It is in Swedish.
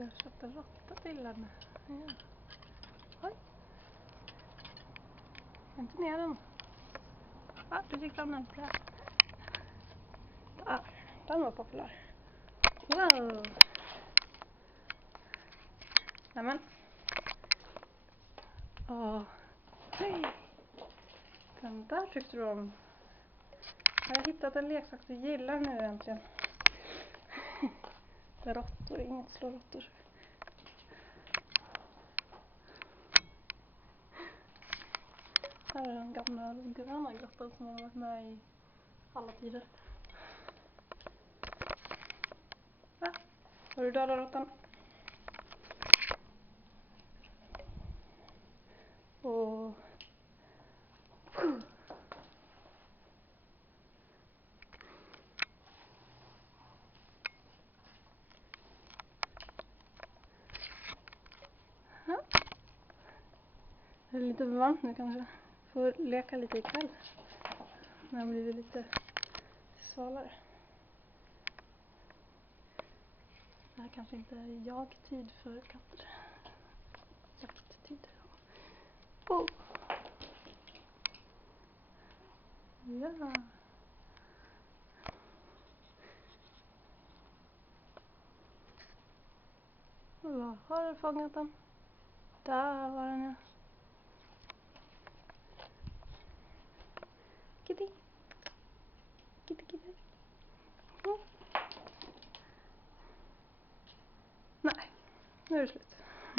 Jag köpte en råtta till henne. Ja. Oj. Inte ner den. Du gick fram den. Bra. Den var populär. Wow. Nämen. Hej. Den där tyckte du om. Jag har hittat en leksak du gillar nu äntligen. Råttor, inget slå råttor. Här är den gamla gröna grottan som har varit med i alla tider. Har du dödat råttan? Och... Det är lite varmt nu kanske. Får leka lite ikväll. När det blir lite svalare. Det här kanske inte är jag-tid för katter. Jakttid. Oh. Ja. Vad har du fångat den? Där var den, ja.